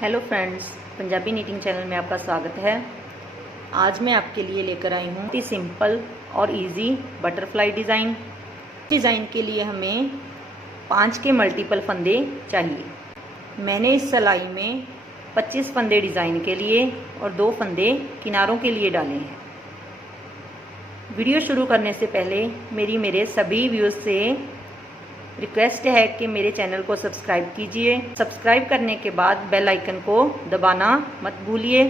Hello friends, Punjabi knitting channel में आपका स्वागत है। आज मैं आपके लिए लेकर आई हूँ बहुत ही सिंपल और इजी बटरफ्लाई डिज़ाइन। डिज़ाइन के लिए हमें 5 के मल्टीपल फंदे चाहिए। मैंने इस सिलाई में 25 फंदे डिज़ाइन के लिए और 2 फंदे किनारों के लिए डाले हैं। वीडियो शुरू करने से पहले मेरे सभी व्यूअर्स से रिक्वेस्ट है कि मेरे चैनल को सब्सक्राइब कीजिए। सब्सक्राइब करने के बाद बेल आइकन को दबाना मत भूलिए।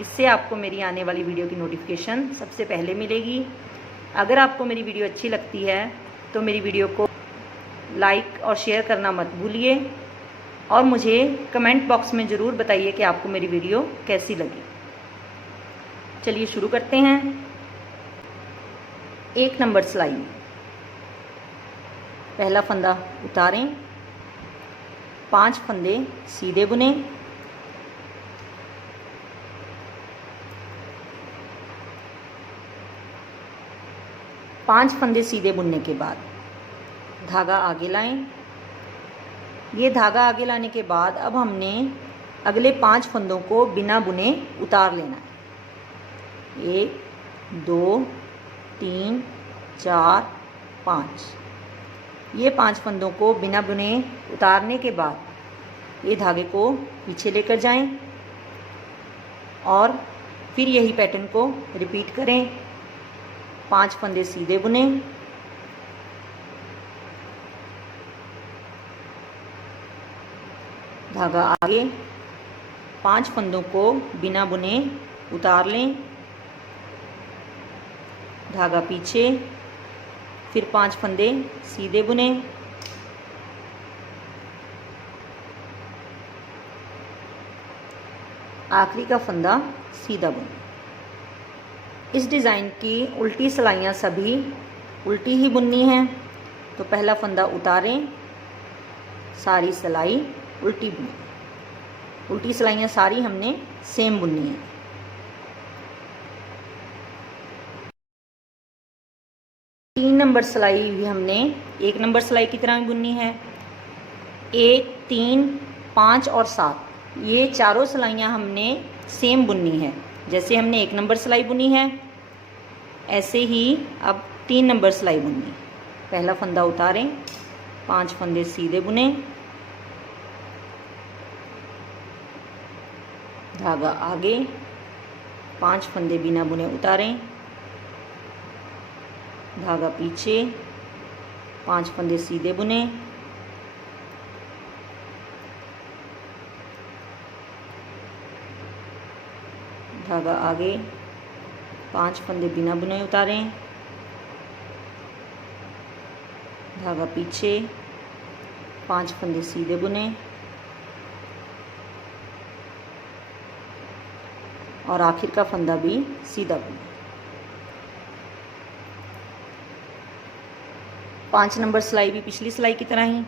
इससे आपको मेरी आने वाली वीडियो की नोटिफिकेशन सबसे पहले मिलेगी। अगर आपको मेरी वीडियो अच्छी लगती है तो मेरी वीडियो को लाइक और शेयर करना मत भूलिए और मुझे कमेंट बॉक्स में ज़रूर बताइए कि आपको मेरी वीडियो कैसी लगी। चलिए शुरू करते हैं। 1 नंबर सिलाई में पहला फंदा उतारें, 5 फंदे सीधे बुने, पांच फंदे सीधे बुनने के बाद धागा आगे लाएं। ये धागा आगे लाने के बाद अब हमने अगले 5 फंदों को बिना बुने उतार लेना है। 1 2 3 4 5। ये 5 फंदों को बिना बुने उतारने के बाद ये धागे को पीछे लेकर जाएं और फिर यही पैटर्न को रिपीट करें। 5 फंदे सीधे बुने, धागा आगे, 5 फंदों को बिना बुने उतार लें, धागा पीछे, फिर 5 फंदे सीधे बुने, आखिरी का फंदा सीधा बुने। इस डिज़ाइन की उल्टी सिलाइयाँ सभी उल्टी ही बुननी हैं। तो पहला फंदा उतारें, सारी सिलाई उल्टी बुने। उल्टी सिलाइयाँ सारी हमने सेम बुननी है। 3 नंबर सिलाई भी हमने 1 नंबर सिलाई की तरह ही बुननी है। 1 3 5 और 7 ये चारों सिलाइयाँ हमने सेम बुननी है। जैसे हमने 1 नंबर सिलाई बुनी है ऐसे ही अब 3 नंबर सिलाई बुननी। पहला फंदा उतारें, 5 फंदे सीधे बुने, धागा आगे, 5 फंदे बिना बुने उतारें, धागा पीछे, 5 फंदे सीधे बुने, धागा आगे, 5 फंदे बिना बुने उतारें, धागा पीछे, 5 फंदे सीधे बुने और आखिर का फंदा भी सीधा बुने। 5 नंबर सिलाई भी पिछली सिलाई की तरह ही।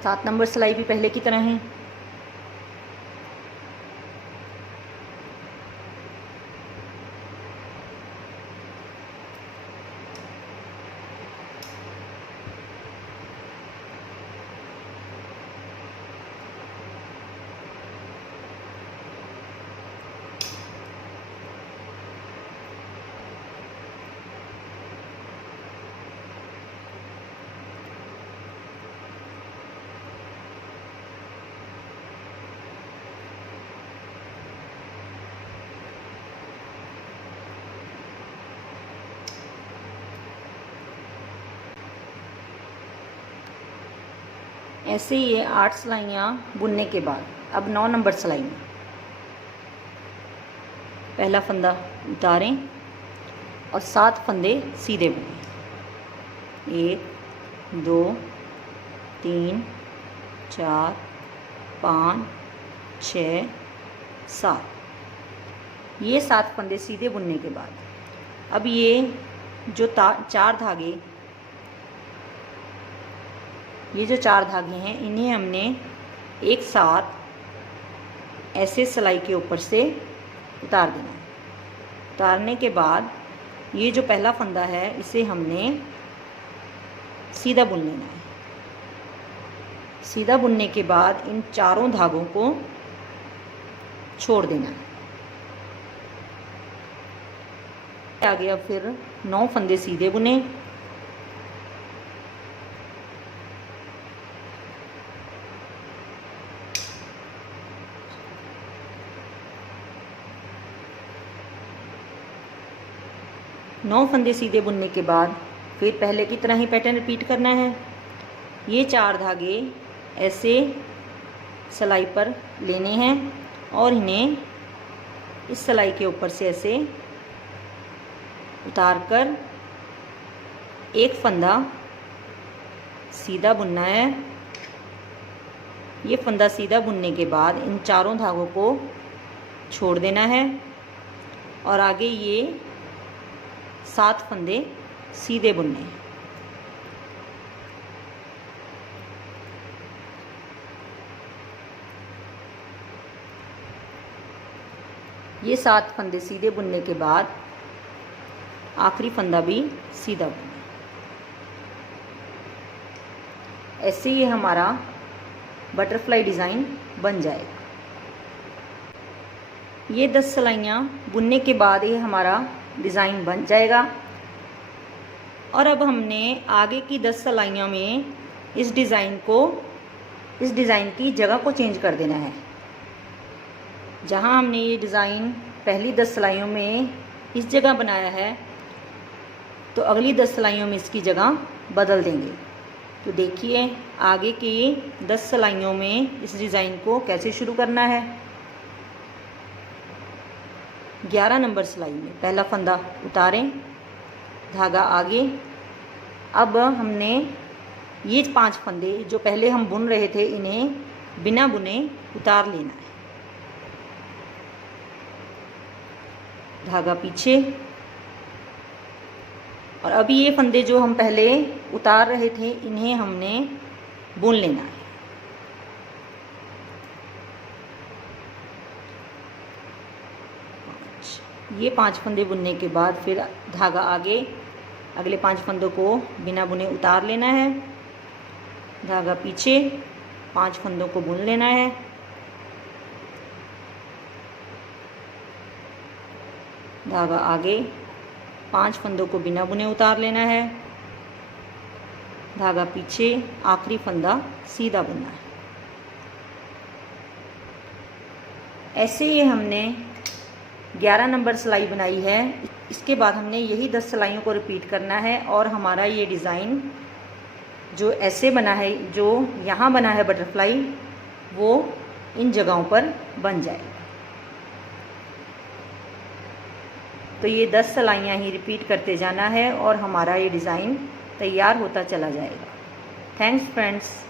सात नंबर सिलाई भी पहले की तरह है। ऐसे ये 8 सिलाइयाँ बुनने के बाद अब 9 नंबर सिलाई में पहला फंदा उतारें और 7 फंदे सीधे बुनें। 1 2 3 4 5 6 7। ये 7 फंदे सीधे बुनने के बाद अब ये जो 4 धागे, ये जो 4 धागे हैं इन्हें हमने एक साथ ऐसे सिलाई के ऊपर से उतार देना है। उतारने के बाद ये जो पहला फंदा है इसे हमने सीधा बुन लेना है। सीधा बुनने के बाद इन चारों धागों को छोड़ देना है। आ गया फिर 9 फंदे सीधे बुने। नौ फंदे सीधे बुनने के बाद फिर पहले की तरह ही पैटर्न रिपीट करना है। ये 4 धागे ऐसे सिलाई पर लेने हैं और इन्हें इस सिलाई के ऊपर से ऐसे उतार कर एक फंदा सीधा बुनना है। ये फंदा सीधा बुनने के बाद इन चारों धागों को छोड़ देना है और आगे ये 7 फंदे सीधे बुनने हैं। ये 7 फंदे सीधे बुनने के बाद आखिरी फंदा भी सीधा बुनना। ऐसे ही हमारा बटरफ्लाई डिज़ाइन बन जाएगा। ये 10 सिलाइयाँ बुनने के बाद ये हमारा डिज़ाइन बन जाएगा। और अब हमने आगे की 10 सिलाइयों में इस डिज़ाइन की जगह को चेंज कर देना है। जहाँ हमने ये डिज़ाइन पहली 10 सिलाइयों में इस जगह बनाया है तो अगली 10 सिलाइयों में इसकी जगह बदल देंगे। तो देखिए आगे की 10 सिलाइयों में इस डिज़ाइन को कैसे शुरू करना है। 11 नंबर सिलाई में पहला फंदा उतारें, धागा आगे। अब हमने ये 5 फंदे जो पहले हम बुन रहे थे इन्हें बिना बुने उतार लेना है। धागा पीछे और अभी ये फंदे जो हम पहले उतार रहे थे इन्हें हमने बुन लेना है। ये 5 फंदे बुनने के बाद फिर धागा आगे, अगले 5 फंदों को बिना बुने उतार लेना है। धागा पीछे, 5 फंदों को बुन लेना है। धागा आगे, 5 फंदों को बिना बुने उतार लेना है। धागा पीछे, आखिरी फंदा सीधा बुनना है। ऐसे ही हमने 11 नंबर सिलाई बनाई है। इसके बाद हमने यही 10 सिलाइयों को रिपीट करना है और हमारा ये डिज़ाइन जो ऐसे बना है, जो यहाँ बना है बटरफ्लाई, वो इन जगहों पर बन जाएगा। तो ये 10 सिलाइयाँ ही रिपीट करते जाना है और हमारा ये डिज़ाइन तैयार होता चला जाएगा। Thanks friends.